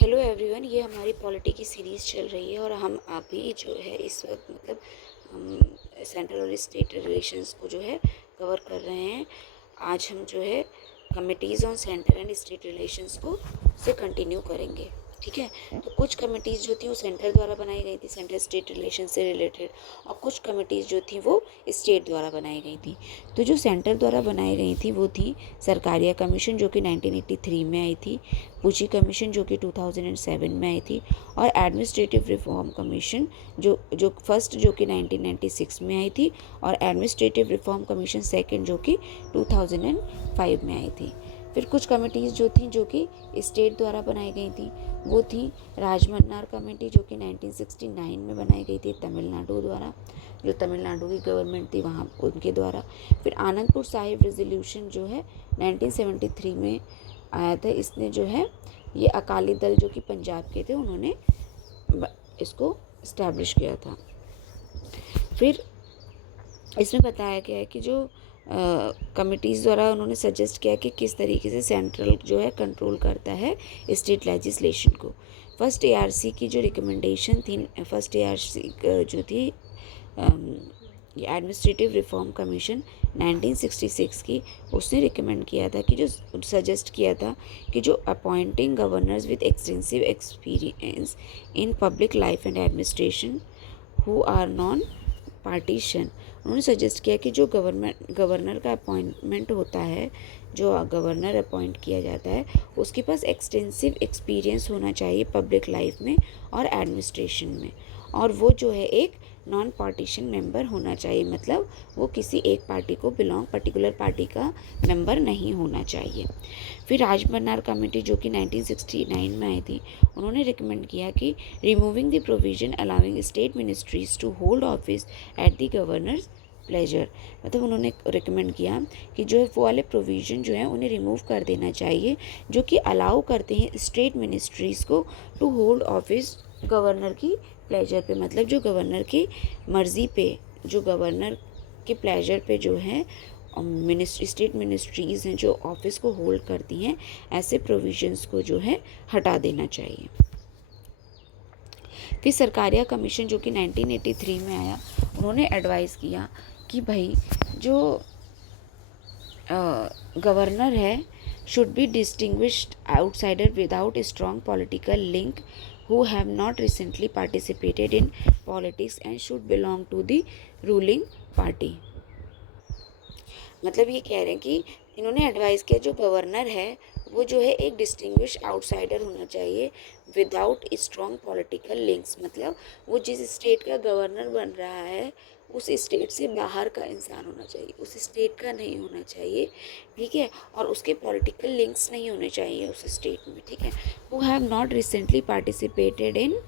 Hello everyone, ये हमारी polity की सीरीज़ चल रही है और हम अभी जो है इस वक्त हम सेंट्रल और स्टेट रिलेशंस को जो है कवर कर रहे हैं। आज हम जो है committees on central and state relations को से कंटिन्यू करेंगे। ठीक है, तो कुछ कमिटीज़ जो थी वो सेंट्रल द्वारा बनाई गई थी सेंट्रल स्टेट रिलेशन से रिलेटेड, और कुछ कमिटीज़ जो थी वो स्टेट द्वारा बनाई गई थी। तो जो सेंट्रल द्वारा बनाई गई थी वो थी सरकारिया कमीशन जो कि 1983 में आई थी, पूची कमीशन जो कि 2007 में आई थी, और एडमिनिस्ट्रेटिव रिफॉर्म कमीशन जो फर्स्ट जो कि 1996 में आई थी, और एडमिनिस्ट्रेटिव रिफॉर्म कमीशन सेकंड जो कि 2005 में आई थी। फिर कुछ कमेटीज़ जो थी जो कि स्टेट द्वारा बनाई गई थी वो थी राजमन्नार कमेटी जो कि 1969 में बनाई गई थी तमिलनाडु द्वारा, जो तमिलनाडु की गवर्नमेंट थी वहाँ उनके द्वारा। फिर आनंदपुर साहिब रेजोल्यूशन जो है 1973 में आया था। इसने जो है ये अकाली दल जो कि पंजाब के थे उन्होंने इसको इस्टेब्लिश किया था। फिर इसमें बताया गया है कि जो कमिटीज़ द्वारा उन्होंने सजेस्ट किया कि किस तरीके से सेंट्रल जो है कंट्रोल करता है स्टेट लेजिस्लेशन को। फर्स्ट एआरसी की जो रिकमेंडेशन थी, फर्स्ट एआरसी जो थी एडमिनिस्ट्रेटिव रिफॉर्म कमीशन 1966 की, उसने रिकमेंड किया था कि जो सजेस्ट किया था कि जो appointing governors with extensive experience in public life and administration who are non partisan, उन्होंने सजेस्ट किया कि जो गवर्नर का अपॉइंटमेंट होता है, जो गवर्नर अपॉइंट किया जाता है, उसके पास एक्सटेंसिव एक्सपीरियंस होना चाहिए पब्लिक लाइफ में और एडमिनिस्ट्रेशन में, और वो जो है एक नॉन पार्टीशन मेंबर होना चाहिए, मतलब वो किसी एक पार्टी को पर्टिकुलर पार्टी का मेंबर नहीं होना चाहिए। फिर राजमन्नार कमेटी जो कि 1969 में आई थी, उन्होंने रिकमेंड किया कि removing the provision allowing state ministries to hold office at the governor's pleasure, मतलब उन्होंने रिकमेंड किया कि जो वो वाले प्रोविज़न जो है उन्हें रिमूव कर देना चाहिए जो कि अलाउ करते हैं स्टेट मिनिस्ट्रीज़ को टू होल्ड ऑफिस गवर्नर की प्लेजर पे, मतलब जो गवर्नर की मर्ज़ी पे, जो गवर्नर के प्लेजर पे जो है स्टेट मिनिस्ट्रीज़ हैं जो ऑफिस को होल्ड करती हैं, ऐसे प्रोविजंस को जो है हटा देना चाहिए। फिर सरकारिया कमीशन जो कि 1983 में आया, उन्होंने एडवाइस किया कि भाई जो गवर्नर है should be distinguished outsider without a strong political link who have not recently participated in politics and should belong to the ruling party। मतलब ये कह रहे हैं कि इन्होंने एडवाइस किया जो गवर्नर है वो जो है एक डिस्टिंग्विश आउटसाइडर होना चाहिए विदाउट स्ट्रॉन्ग पॉलिटिकल लिंक्स, मतलब वो जिस स्टेट का गवर्नर बन रहा है उस स्टेट से बाहर का इंसान होना चाहिए, उस स्टेट का नहीं होना चाहिए। ठीक है, और उसके पॉलिटिकल लिंक्स नहीं होने चाहिए उस स्टेट में। ठीक है, who have not recently participated in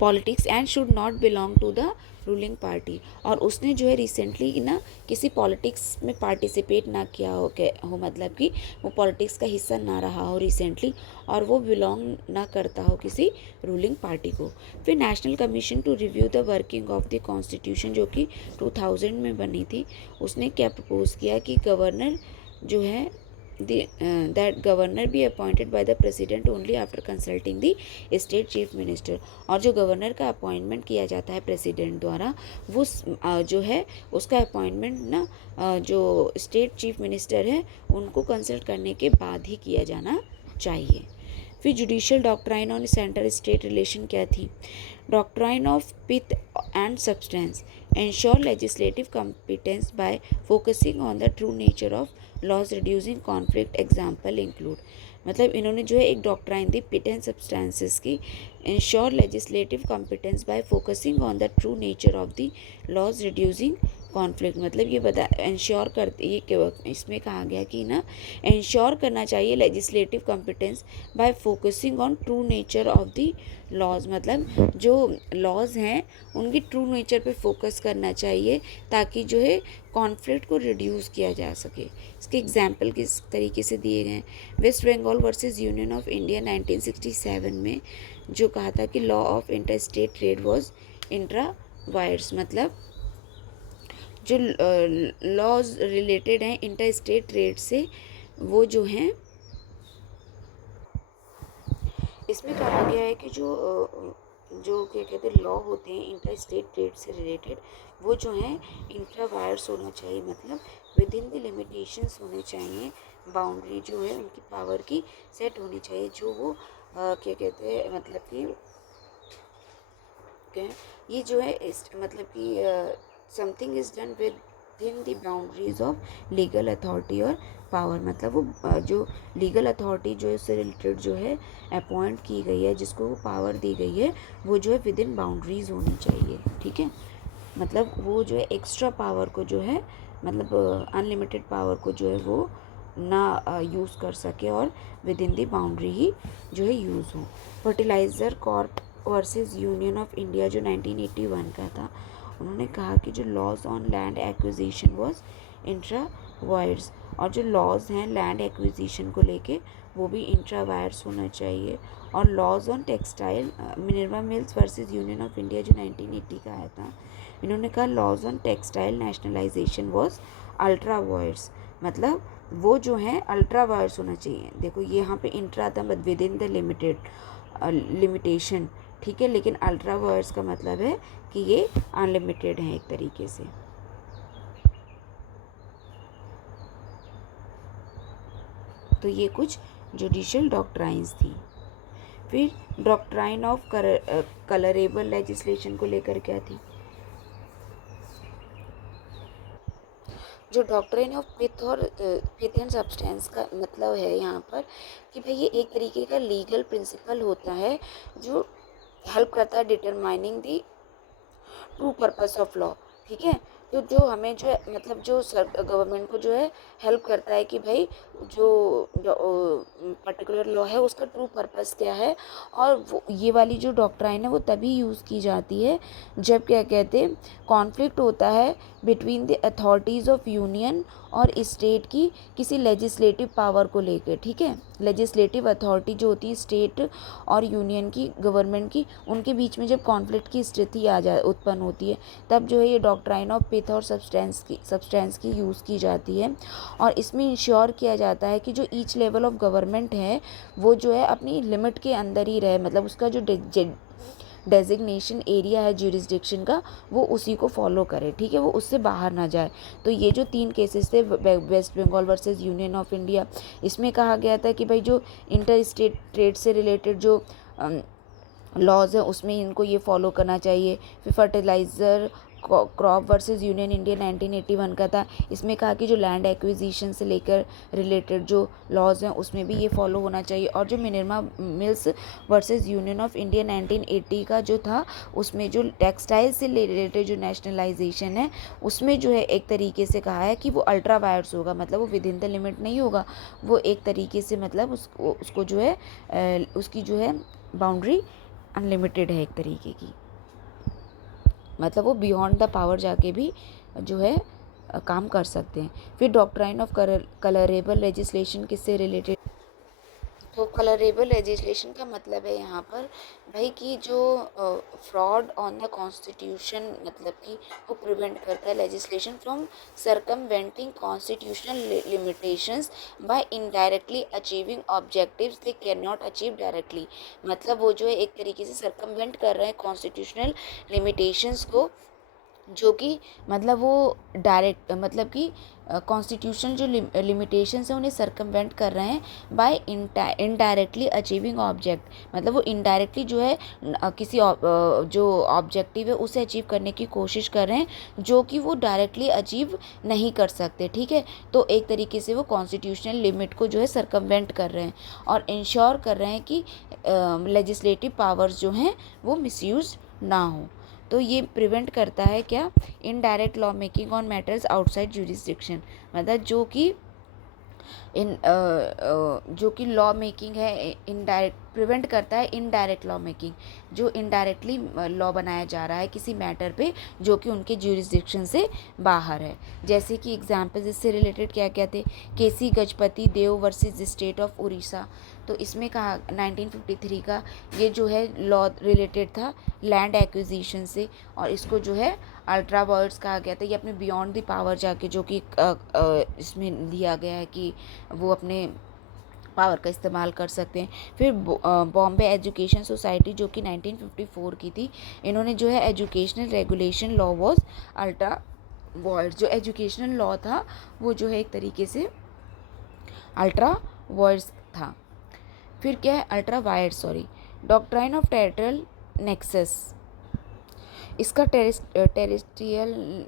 politics and should not belong to the ruling party, और उसने जो है रिसेंटली ना किसी पॉलिटिक्स में पार्टिसिपेट ना किया हो, मतलब कि वो पॉलिटिक्स का हिस्सा ना रहा हो रिसेंटली, और वो बिलोंग ना करता हो किसी रूलिंग पार्टी को। फिर national commission to review the working of the constitution जो कि 2000 में बनी थी, उसने क्या प्रपोज किया कि गवर्नर जो है that governor be appointed by the president only after consulting the state chief minister, और जो गवर्नर का अपॉइंटमेंट किया जाता है प्रेसिडेंट द्वारा वो जो है उसका अपॉइंटमेंट ना जो स्टेट चीफ मिनिस्टर है उनको कंसल्ट करने के बाद ही किया जाना चाहिए। फिर judicial doctrine on centre state relation क्या थी? Doctrine of pith and substance ensure legislative competence by focusing on the true nature of laws reducing conflict, example include, मतलब इन्होंने जो है एक डॉक्ट्राइन दी पिट एंड सब्सटेंसेस की, ensure legislative competence by focusing on the true nature of the laws reducing conflict, मतलब ये बता इंश्योर करते ये इसमें कहा गया कि ना इंश्योर करना चाहिए legislative competence by focusing on true nature of the laws, मतलब जो लॉज हैं उनकी ट्रू नेचर पे फोकस करना चाहिए ताकि जो है कॉन्फ्लिक्ट को रिड्यूस किया जा सके। इसके एग्जाम्पल किस तरीके से दिए गए हैं? West Bengal versus union of India 1967 में जो कहा था कि law of inter state trade was intra vires, मतलब जो लॉज रिलेटेड हैं इंटर स्टेट ट्रेड से वो जो हैं इसमें कहा गया है कि जो क्या कहते हैं लॉ होते हैं इंटर स्टेट ट्रेड से रिलेटेड, वो जो है इंट्रा वायर्स होना चाहिए, मतलब विद इन द लिमिटेशंस होने चाहिए। बाउंड्री जो है उनकी पावर की सेट होनी चाहिए, जो वो क्या कहते हैं मतलब कि क्या ये जो है मतलब कि something is done with in the boundaries of legal authority और पावर, मतलब वो जो लीगल अथॉरिटी जो है उससे रिलेटेड जो है अपॉइंट की गई है, जिसको वो पावर दी गई है, वो जो है विद इन बाउंड्रीज होनी चाहिए। ठीक है, मतलब वो जो है एक्स्ट्रा पावर को जो है मतलब अनलिमिटेड पावर को जो है वो ना यूज़ कर सके और विद इन दी बाउंड्री ही जो है यूज़ हो। Fertilizer corp versus union of India जो 1981 का था, उन्होंने कहा कि जो laws on land acquisition was intra vires, और जो लॉज हैं लैंड एक्विजिशन को लेके वो भी इंट्रा वायर्स होना चाहिए। और laws on textile Minerva Mills versus union of India जो 1980 का आया था, इन्होंने कहा laws on textile nationalization was ultra vires, मतलब वो जो है अल्ट्रा वायर्स होना चाहिए। देखो ये यहाँ पे इंट्रा था with in the limited limitation, ठीक है, लेकिन अल्ट्रा वायर्स का मतलब है कि ये अनलिमिटेड है एक तरीके से। तो ये कुछ जुडिशियल डॉक्ट्राइंस थी। फिर डॉक्ट्राइन ऑफ कलरेबल लेजिस्लेशन को लेकर क्या थी? जो doctrine of pith and substance का मतलब है यहाँ पर कि भाई ये एक तरीके का लीगल प्रिंसिपल होता है जो हेल्प करता है determining the true purpose of law. ठीक है, तो जो हमें जो है मतलब जो गवर्नमेंट को जो है हेल्प करता है कि भाई जो पर्टिकुलर लॉ है उसका ट्रू पर्पस क्या है। और वो ये वाली जो डॉक्ट्राइन है वो तभी यूज़ की जाती है जब क्या कहते हैं कॉन्फ्लिक्ट होता है between the authorities of union और स्टेट की किसी लेजिस्लेटिव पावर को लेकर। ठीक है, लेजिस्लेटिव अथॉरिटी जो होती है स्टेट और यूनियन की गवर्नमेंट की, उनके बीच में जब कॉन्फ्लिक्ट की स्थिति उत्पन्न होती है तब जो है ये डॉक्ट्राइन ऑफ पिथ और सब्सटेंस की यूज़ की जाती है। और इसमें इंश्योर किया जाता है कि जो ईच लेवल ऑफ गवर्नमेंट है वो जो है अपनी लिमिट के अंदर ही रहे, मतलब उसका जो डेजिग्नेशन एरिया है ज्यूरिसडिक्शन का वो उसी को फॉलो करे। ठीक है, वो उससे बाहर ना जाए। तो ये जो 3 केसेस थे West Bengal versus union of India, इसमें कहा गया था कि भाई जो इंटर स्टेट ट्रेड से रिलेटेड जो लॉज है उसमें इनको ये फॉलो करना चाहिए। फिर fertilizer crop versus union India 1981 का था, इसमें कहा कि जो लैंड एक्विजिशन से लेकर रिलेटेड जो लॉज हैं उसमें भी ये फॉलो होना चाहिए। और जो Minerva Mills versus union of India 1980 का जो था, उसमें जो टेक्सटाइल से रिलेटेड जो नेशनलाइजेशन है उसमें जो है एक तरीके से कहा है कि वो अल्ट्रा वायर्स होगा, मतलब वो विद इन द लिमिट नहीं होगा, वो एक तरीके से मतलब उसको जो है उसकी जो है बाउंड्री अनलिमिटेड है एक तरीके की, मतलब वो बियॉन्ड द पावर जाके भी जो है काम कर सकते हैं। फिर डॉक्ट्राइन ऑफ कलरेबल लेजिस्लेशन किससे रिलेटेड? तो कलरेबल लेजिस्लेशन का मतलब है यहाँ पर भाई कि जो फ्रॉड ऑन द कॉन्स्टिट्यूशन, मतलब कि वो प्रिवेंट करता है legislation from circumventing constitutional limitations by indirectly achieving objectives they can not achieve directly, मतलब वो जो है एक तरीके से सरकमवेंट कर रहे हैं कॉन्स्टिट्यूशनल लिमिटेशंस को, जो कि मतलब वो डायरेक्ट मतलब कि कॉन्स्टिट्यूशन जो लिमिटेशंस हैं उन्हें सरकमवेंट कर रहे हैं बाय इनडायरेक्टली अचीविंग ऑब्जेक्ट, मतलब वो इनडायरेक्टली जो है किसी जो ऑब्जेक्टिव है उसे अचीव करने की कोशिश कर रहे हैं जो कि वो डायरेक्टली अचीव नहीं कर सकते। ठीक है, तो एक तरीके से वो कॉन्स्टिट्यूशनल लिमिट को जो है सरकमवेंट कर रहे हैं और इंश्योर कर रहे हैं कि लेजिस्लेटिव पावर्स जो हैं वो मिसयूज ना हो। तो ये प्रिवेंट करता है क्या? Indirect law making on matters outside jurisdiction, मतलब जो कि जो कि लॉ मेकिंग है इनडायरेक्ट प्रिवेंट करता है इनडायरेक्ट लॉ मेकिंग, जो इनडायरेक्टली लॉ बनाया जा रहा है किसी मैटर पे जो कि उनके ज्यूरिसडिक्शन से बाहर है। जैसे कि एग्जांपल्स इससे रिलेटेड क्या क्या थे? केसी गजपति देव वर्सेस स्टेट ऑफ उड़ीसा, तो इसमें कहा 1953 का ये जो है लॉ रिलेटेड था लैंड एक्विजिशन से, और इसको जो है अल्ट्रा वायर्स कहा गया था। ये अपने बियॉन्ड द पावर जाके जो कि इसमें दिया गया है कि वो अपने पावर का इस्तेमाल कर सकते हैं। फिर बॉम्बे एजुकेशन सोसाइटी जो कि 1954 की थी, इन्होंने जो है educational regulation law was ultra wires, जो एजुकेशनल लॉ था वो जो है एक तरीके से अल्ट्रा वायर्स था। फिर क्या है ultra vires, doctrine of territorial nexus. इसका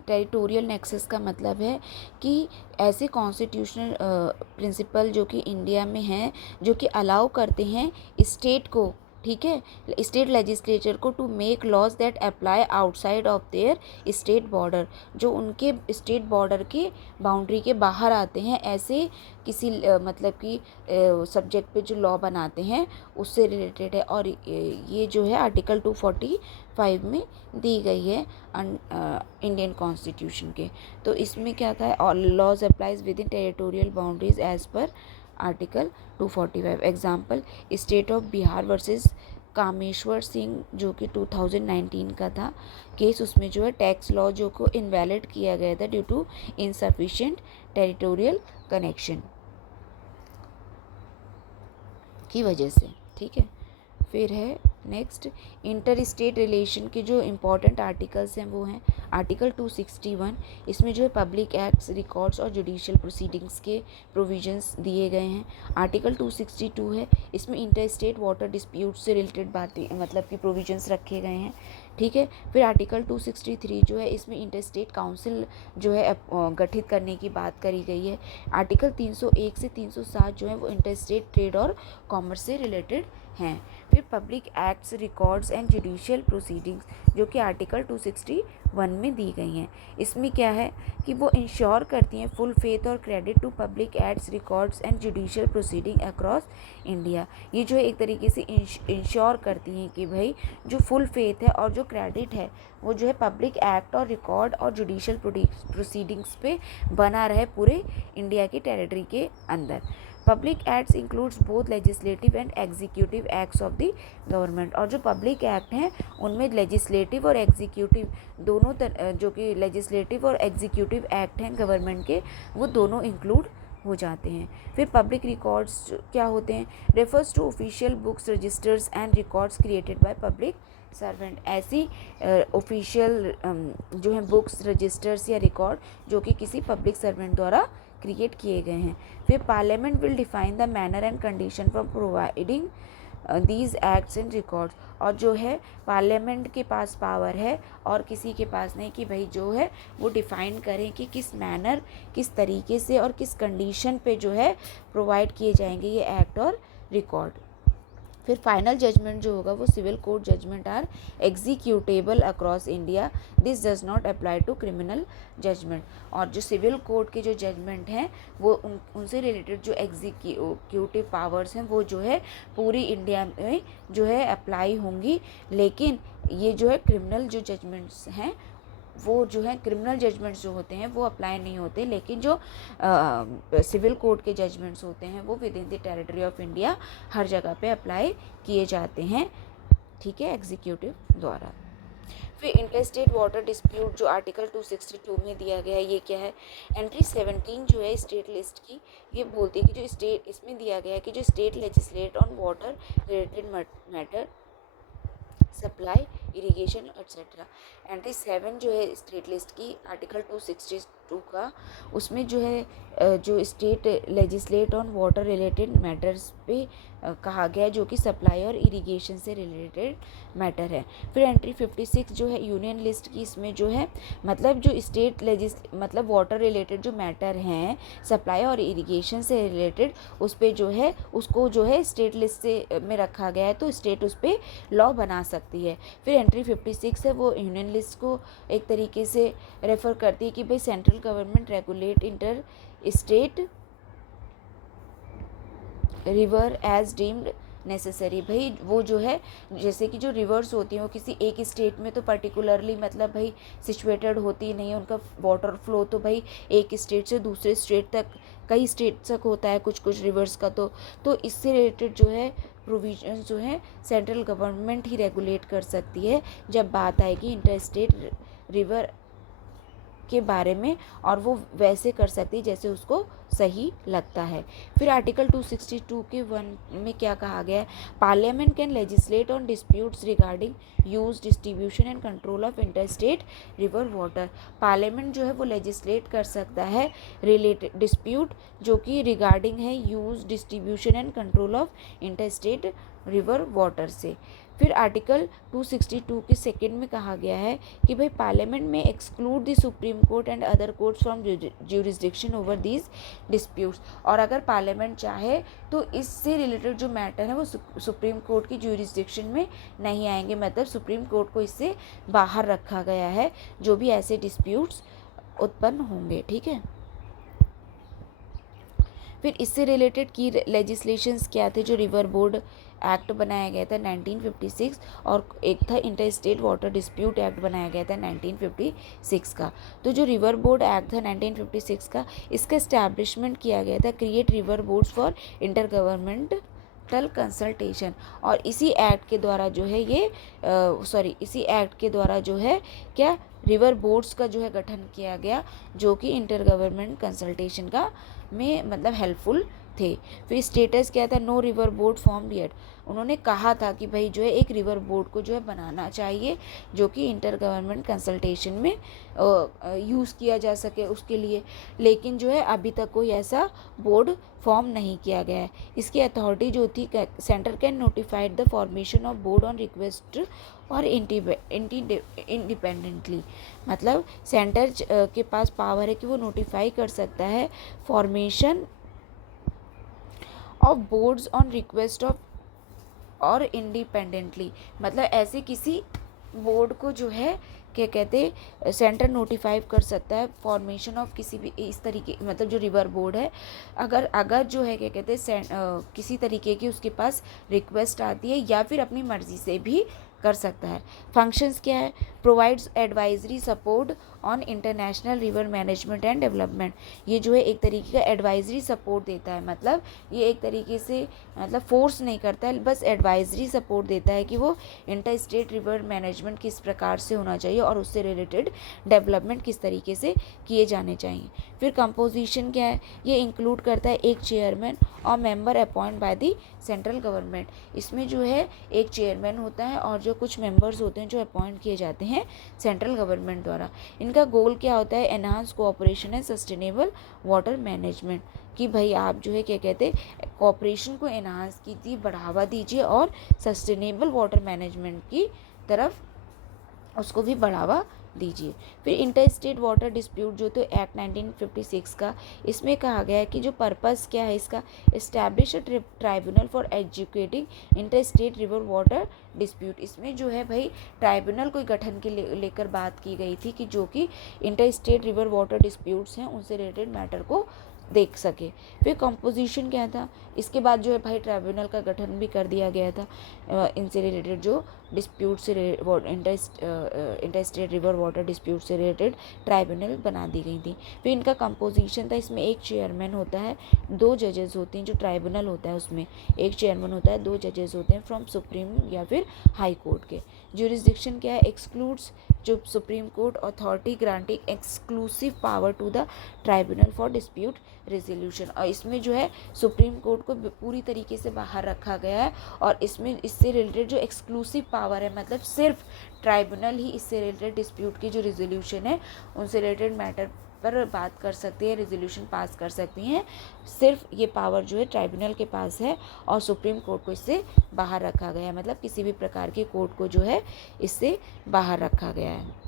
टेरिटोरियल नेक्सस का मतलब है कि ऐसे कॉन्स्टिट्यूशनल प्रिंसिपल जो कि इंडिया में हैं, जो कि अलाउ करते हैं स्टेट को, ठीक है, स्टेट लेजिस्लेचर को to make laws that apply outside of their state border, जो उनके स्टेट बॉर्डर के बाउंड्री के बाहर आते हैं, ऐसे किसी मतलब कि सब्जेक्ट पे जो लॉ बनाते हैं उससे रिलेटेड है। और ये जो है आर्टिकल 245 में दी गई है इंडियन कॉन्स्टिट्यूशन के। तो इसमें क्या था, all laws applies within territorial boundaries as per article 245। Example state of Bihar versus Kameshwar Singh जो कि 2019 का था केस, उसमें जो है टैक्स लॉ जो को इनवैलिड किया गया था due to insufficient territorial connection की वजह से, ठीक है। फिर है नेक्स्ट इंटर स्टेट रिलेशन के जो इम्पोर्टेंट आर्टिकल्स हैं वो हैं आर्टिकल 261, इसमें जो है पब्लिक एक्ट्स, रिकॉर्ड्स और जुडिशियल प्रोसीडिंग्स के प्रोविजंस दिए गए हैं। आर्टिकल 262 है, इसमें इंटर स्टेट वाटर डिस्प्यूट से रिलेटेड बातें मतलब कि प्रोविजंस रखे गए हैं, ठीक है। फिर आर्टिकल 263 जो है, इसमें इंटर स्टेट काउंसिल जो है गठित करने की बात करी गई है। आर्टिकल 301 से 307 जो है वो इंटर स्टेट ट्रेड और कॉमर्स से रिलेटेड हैं। फिर public acts, records and judicial proceedings जो कि आर्टिकल 261 में दी गई हैं। इसमें क्या है कि वो इंश्योर करती हैं फुल फेथ और credit to public acts, records and judicial proceeding across India. ये जो है एक तरीके से इंश्योर करती हैं कि भाई जो फुल फेथ है और जो क्रेडिट है वो जो है पब्लिक एक्ट और रिकॉर्ड और जुडिशियल प्रोसीडिंग्स पे बना रहे पूरे इंडिया की टेरिटरी के अंदर। Public acts includes both legislative and executive acts of the government, और जो पब्लिक एक्ट हैं उनमें लेजिस्लेटिव और एग्जीक्यूटिव दोनों जो कि लेजिस्लेटिव और एग्जीक्यूटिव एक्ट हैं गवर्नमेंट के, वो दोनों इंक्लूड हो जाते हैं। फिर पब्लिक रिकॉर्ड्स क्या होते हैं, refers to official books, registers and records created by public servant. ऐसी ऑफिशियल जो हैं बुक्स, रजिस्टर्स या रिकॉर्ड जो कि किसी पब्लिक सर्वेंट द्वारा क्रिएट किए गए हैं। फिर parliament will define the manner and condition for providing these acts and records, और जो है पार्लियामेंट के पास पावर है और किसी के पास नहीं कि भाई जो है वो डिफ़ाइन करें कि किस मैनर, किस तरीके से और किस कंडीशन पे जो है प्रोवाइड किए जाएंगे ये एक्ट और रिकॉर्ड। फिर फाइनल जजमेंट जो होगा वो civil court judgement are executable across India, this does not apply to criminal judgement. और जो सिविल कोर्ट के जो जजमेंट हैं वो उनसे रिलेटेड जो एग्जीक्यूटिव पावर्स हैं वो जो है पूरी इंडिया में जो है अप्लाई होंगी, लेकिन ये जो है क्रिमिनल जो जजमेंट्स हैं वो जो है क्रिमिनल जजमेंट्स जो होते हैं वो अप्लाई नहीं होते, लेकिन जो सिविल कोर्ट के जजमेंट्स होते हैं वो within the territory of India हर जगह पे अप्लाई किए जाते हैं, ठीक है, एग्जीक्यूटिव द्वारा। फिर इंटरस्टेट वाटर डिस्प्यूट जो आर्टिकल 262 में दिया गया है, ये क्या है, एंट्री 17 जो है स्टेट लिस्ट की, ये बोलती है कि जो स्टेट, इसमें दिया गया है कि जो state legislate on water related matter, supply, irrigation etcetera. Entry 7 जो है स्टेट लिस्ट की आर्टिकल 262 का, उसमें जो है जो state legislate on water related matters पे कहा गया है जो कि सप्लाई और इरिगेशन से रिलेटेड मैटर है। फिर एंट्री 56 जो है यूनियन लिस्ट की, इसमें जो है मतलब जो स्टेट मतलब वाटर रिलेटेड जो मैटर हैं सप्लाई और इरिगेशन से रिलेटेड, उस पर जो है उसको जो है स्टेट लिस्ट से में रखा गया है तो स्टेट उस पर लॉ बना सकती है। फिर एंट्री 56 है वो यूनियन लिस्ट को एक तरीके से रेफ़र करती है कि भाई central government regulate inter state river as deemed necessary. भाई वो जो है जैसे कि जो रिवर्स होती हैं वो किसी एक स्टेट में तो पर्टिकुलरली मतलब भाई सिचुएटेड होती नहीं है, उनका वाटर फ्लो तो भाई एक स्टेट से दूसरे स्टेट तक, कई स्टेट तक होता है कुछ कुछ रिवर्स का, तो इससे रिलेटेड जो है प्रोविजन जो है सेंट्रल गवर्नमेंट ही रेगुलेट कर सकती है जब बात आएगी इंटर स्टेट रिवर के बारे में, और वो वैसे कर सकती है जैसे उसको सही लगता है। फिर आर्टिकल 262 के 1 में क्या कहा गया है, parliament can legislate on disputes regarding use, distribution and control of interstate river water. Parliament जो है वो लेजिस्लेट कर सकता है रिलेटेड डिस्प्यूट जो कि रिगार्डिंग है use, distribution and control of interstate river water से। फिर आर्टिकल 262 के सेकेंड में कहा गया है कि भाई पार्लियामेंट में exclude the supreme court and other courts from jurisdiction over these disputes. और अगर पार्लियामेंट चाहे तो इससे रिलेटेड जो मैटर है वो सुप्रीम कोर्ट की ज्यूरिसडिक्शन में नहीं आएंगे, मतलब सुप्रीम कोर्ट को इससे बाहर रखा गया है जो भी ऐसे डिस्प्यूट्स उत्पन्न होंगे। ठीक है, फिर इससे रिलेटेड की लेजिस्लेशंस क्या थे, जो रिवर बोर्ड एक्ट बनाया गया था 1956, और एक था inter state water dispute act बनाया गया था 1956 का। तो जो रिवर बोर्ड एक्ट था 1956 का, इसका इस्टेब्लिशमेंट किया गया था create river boards for inter governmental consultation. और इसी एक्ट के द्वारा जो है इसी एक्ट के द्वारा जो है क्या रिवर बोर्ड्स का जो है गठन किया गया, जो कि इंटर गवर्नमेंट कंसल्टेशन का में मतलब हेल्पफुल थे। फिर स्टेटस क्या था, no river board form yet. उन्होंने कहा था कि भाई जो है एक रिवर बोर्ड को जो है बनाना चाहिए जो कि इंटर गवर्नमेंट कंसल्टेशन में यूज़ किया जा सके उसके लिए, लेकिन जो है अभी तक कोई ऐसा बोर्ड फॉर्म नहीं किया गया है। इसकी अथॉरिटी जो थी, centre can notified the formation of board on request और इंडिपेंडेंटली, मतलब सेंटर के पास पावर है कि वो नोटिफाई कर सकता है formation of boards on request of और इंडिपेंडेंटली, मतलब ऐसे किसी बोर्ड को जो है क्या कहते सेंटर नोटिफाई कर सकता है फॉर्मेशन ऑफ किसी भी इस तरीके, मतलब जो रिवर बोर्ड है अगर जो है क्या कहते किसी तरीके की उसके पास रिक्वेस्ट आती है या फिर अपनी मर्जी से भी कर सकता है। फंक्शंस क्या है, provides advisory support on international river management and development. ये जो है एक तरीके का एडवाइजरी सपोर्ट देता है, मतलब ये एक तरीके से मतलब फोर्स नहीं करता है, बस एडवाइजरी सपोर्ट देता है कि वो इंटर स्टेट रिवर मैनेजमेंट किस प्रकार से होना चाहिए और उससे रिलेटेड डेवलपमेंट किस तरीके से किए जाने चाहिए। फिर कंपोजिशन क्या है, ये इंक्लूड करता है एक चेयरमैन और member appoint by the central government. इसमें जो है एक चेयरमैन होता है और जो कुछ मेंबर्स होते हैं जो अपॉइंट किए जाते हैं सेंट्रल गवर्नमेंट द्वारा। इनका गोल क्या होता है, enhance cooperation and sustainable water management, कि भाई आप जो है क्या कहते कोऑपरेशन को एनहांस कीजिए, बढ़ावा दीजिए और सस्टेनेबल वाटर मैनेजमेंट की तरफ उसको भी बढ़ावा दीजिए। फिर इंटर स्टेट वाटर डिस्प्यूट जो तो एक्ट 1956 का, इसमें कहा गया है कि जो पर्पस क्या है इसका, establish tribunal for educating inter state river water dispute. इसमें जो है भाई ट्राइब्यूनल कोई गठन के लेकर बात की गई थी कि जो कि inter state river water disputes हैं उनसे रिलेटेड मैटर को देख सके। फिर कंपोजिशन क्या था, इसके बाद जो है भाई ट्राइब्यूनल का गठन भी कर दिया गया था इनसे रिलेटेड जो डिस्प्यूट से inter state river water dispute से रिलेटेड ट्राइब्यूनल बना दी गई थी। फिर इनका कंपोजिशन था, इसमें एक चेयरमैन होता है, दो जजेस होते हैं। जो ट्राइब्यूनल होता है उसमें एक चेयरमैन होता है, दो जजेस होते हैं फ्रॉम सुप्रीम या फिर हाई कोर्ट के। ज्यूरिसडिक्शन क्या है, एक्सक्लूड्स जो supreme court authority granting exclusive power to the tribunal for dispute resolution. और इसमें जो है सुप्रीम कोर्ट को पूरी तरीके से बाहर रखा गया है और इसमें इससे रिलेटेड जो एक्सक्लूसिव पावर है, मतलब सिर्फ ट्राइब्यूनल ही इससे रिलेटेड डिस्प्यूट की जो रेजोल्यूशन है उनसे रिलेटेड मैटर पर बात कर सकती है, रेजोल्यूशन पास कर सकती हैं। सिर्फ ये पावर जो है ट्राइब्यूनल के पास है और सुप्रीम कोर्ट को इससे बाहर रखा गया है, मतलब किसी भी प्रकार के कोर्ट को जो है इससे बाहर रखा गया है।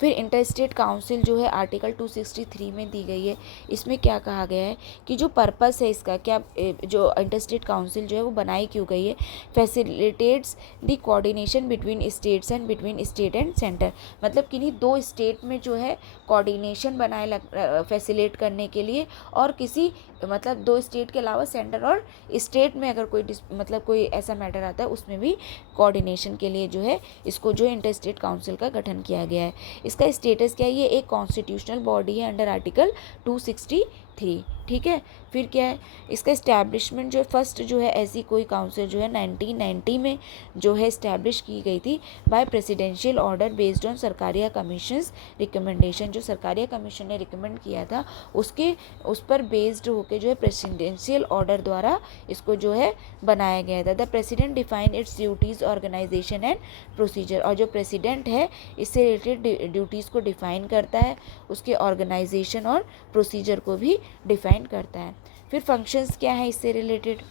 फिर इंटर स्टेट काउंसिल जो है आर्टिकल 263 में दी गई है। इसमें क्या कहा गया है कि जो पर्पस है इसका क्या, जो इंटर स्टेट काउंसिल जो है वो बनाई क्यों गई है, facilitates the coordination between states and between state and centre, मतलब किन्हीं दो स्टेट में जो है कोऑर्डिनेशन बनाए फैसिलिटेट करने के लिए, और किसी मतलब दो स्टेट के अलावा सेंटर और स्टेट में अगर कोई मतलब कोई ऐसा मैटर आता है उसमें भी कोऑर्डिनेशन के लिए जो है इसको जो इंटर स्टेट काउंसिल का गठन किया गया है। इसका स्टेटस क्या है, ये एक कॉन्स्टिट्यूशनल बॉडी है अंडर आर्टिकल 263। ठीक है। फिर क्या है, इसका इस्टेब्लिशमेंट जो फर्स्ट जो है ऐसी कोई काउंसिल जो है 1990 में जो है इस्टेब्लिश की गई थी by presidential order based on Sarkaria commissions recommendation. जो सरकारिया कमीशन ने रिकमेंड किया था उसके उस पर बेस्ड होकर जो है प्रेसिडेंशियल ऑर्डर द्वारा इसको जो है बनाया गया था। The president define its duties, organization and procedure. और जो प्रेसिडेंट है इससे रिलेटेड ड्यूटीज़ को डिफाइन करता है, उसके ऑर्गेनाइजेशन और प्रोसीजर को भी डिफाइन करता है। फिर फंक्शंस क्या है इससे रिलेटेड,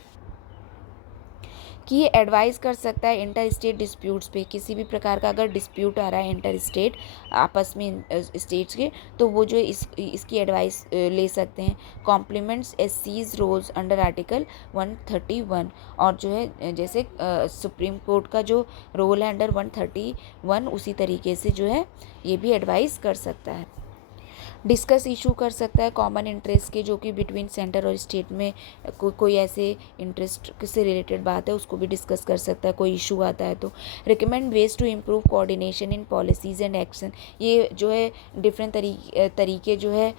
कि ये एडवाइस कर सकता है इंटर स्टेट डिस्प्यूट्स पे। किसी भी प्रकार का अगर डिस्प्यूट आ रहा है इंटर स्टेट आपस में स्टेट्स के, तो वो जो इसकी एडवाइस ले सकते हैं। कॉम्प्लीमेंट्स एससीज रोल्स अंडर आर्टिकल 131। और जो है जैसे सुप्रीम कोर्ट का जो रोल है अंडर 131 उसी तरीके से जो है ये भी एडवाइस कर सकता है। डिस्कस इशू कर सकता है कॉमन इंटरेस्ट के, जो कि बिटवीन सेंटर और स्टेट में कोई ऐसे इंटरेस्ट से रिलेटेड बात है उसको भी डिस्कस कर सकता है, कोई इशू आता है तो। Recommend ways to improve coordination in policies and action. ये जो है डिफरेंट तरीके जो है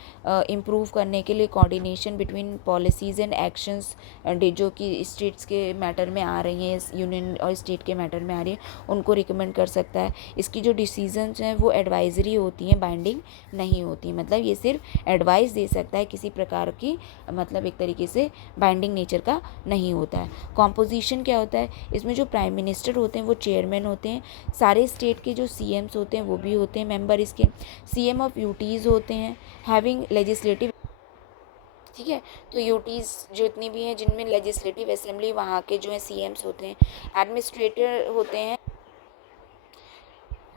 इम्प्रूव करने के लिए coordination between policies and actions जो कि स्टेट्स के मैटर में आ रही हैं, यूनियन और स्टेट के मैटर में आ रही हैं, उनको रिकमेंड कर सकता है। इसकी जो डिसीजंस हैं वो एडवाइजरी होती हैं, बाइंडिंग नहीं होती। मतलब ये सिर्फ एडवाइस दे सकता है, किसी प्रकार की मतलब एक तरीके से बाइंडिंग नेचर का नहीं होता है। कॉम्पोजिशन क्या होता है, इसमें जो प्राइम मिनिस्टर होते हैं वो चेयरमैन होते हैं, सारे स्टेट के जो सीएम्स होते हैं वो भी होते हैं मेंबर इसके। सीएम ऑफ यूटीज़ होते हैं हैविंग लेजिस्लेटिव, ठीक है। तो यूटीज़ जितनी भी हैं जिनमें लेजिस्लेटिव असेंबली वहाँ के जो है सीएम्स होते हैं। एडमिनिस्ट्रेटर होते हैं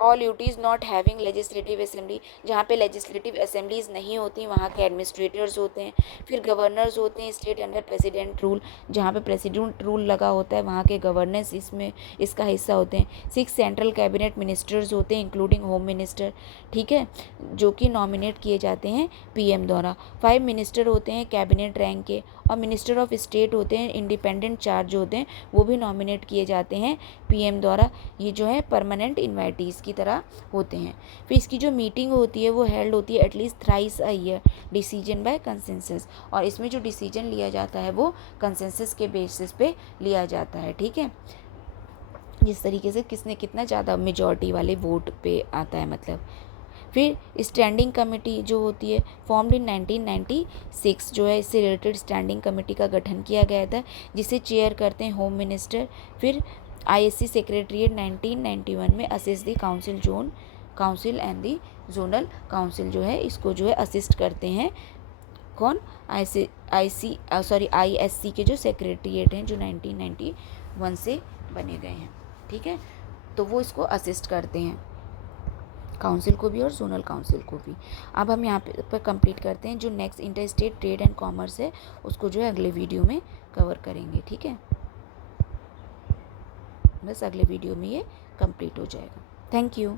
all UTs not having legislative assembly, जहाँ पे लेजिस्लेटिव असेंबलीज नहीं होती वहाँ के एडमिनिस्ट्रेटर्स होते हैं। फिर गवर्नर्स होते हैं स्टेट अंडर प्रेसिडेंट रूल, जहाँ पे प्रेसिडेंट रूल लगा होता है वहाँ के गवर्नर्स इसमें इसका हिस्सा होते हैं। 6 सेंट्रल कैबिनेट मिनिस्टर्स होते हैं इंक्लूडिंग होम मिनिस्टर, ठीक है, जो कि नॉमिनेट किए जाते हैं पीएम द्वारा। 5 मिनिस्टर होते हैं कैबिनेट रैंक के, और मिनिस्टर ऑफ स्टेट होते हैं इंडिपेंडेंट चार्ज होते हैं, वो भी नॉमिनेट किए जाते हैं पीएम द्वारा। ये जो है परमानेंट इन्वाइटीज़ की तरह होते हैं। फिर इसकी जो मीटिंग होती है वो हेल्ड होती है at least thrice a year, decision by consensus. और इसमें जो डिसीजन लिया जाता है वो कंसेंसस के बेसिस पे लिया जाता है, ठीक है, जिस तरीके से किसने कितना ज़्यादा मेजॉरिटी वाले वोट पे आता है मतलब। फिर स्टैंडिंग कमेटी जो होती है फॉर्म्ड इन 1996, जो है इससे रिलेटेड स्टैंडिंग कमेटी का गठन किया गया था जिसे चेयर करते हैं होम मिनिस्टर। फिर आईएससी सेक्रेटरीट 1991 में assist the council and the zonal council जो है इसको जो है असिस्ट करते हैं कौन, आईएससी के जो सेक्रेटरीट हैं जो 1991 से बने गए हैं, ठीक है, तो वो इसको असिस्ट करते हैं काउंसिल को भी और जोनल काउंसिल को भी। अब हम यहाँ पे कंप्लीट करते हैं, जो next inter state trade and commerce है उसको जो है अगले वीडियो में कवर करेंगे, ठीक है। बस अगले वीडियो में ये कंप्लीट हो जाएगा। Thank you.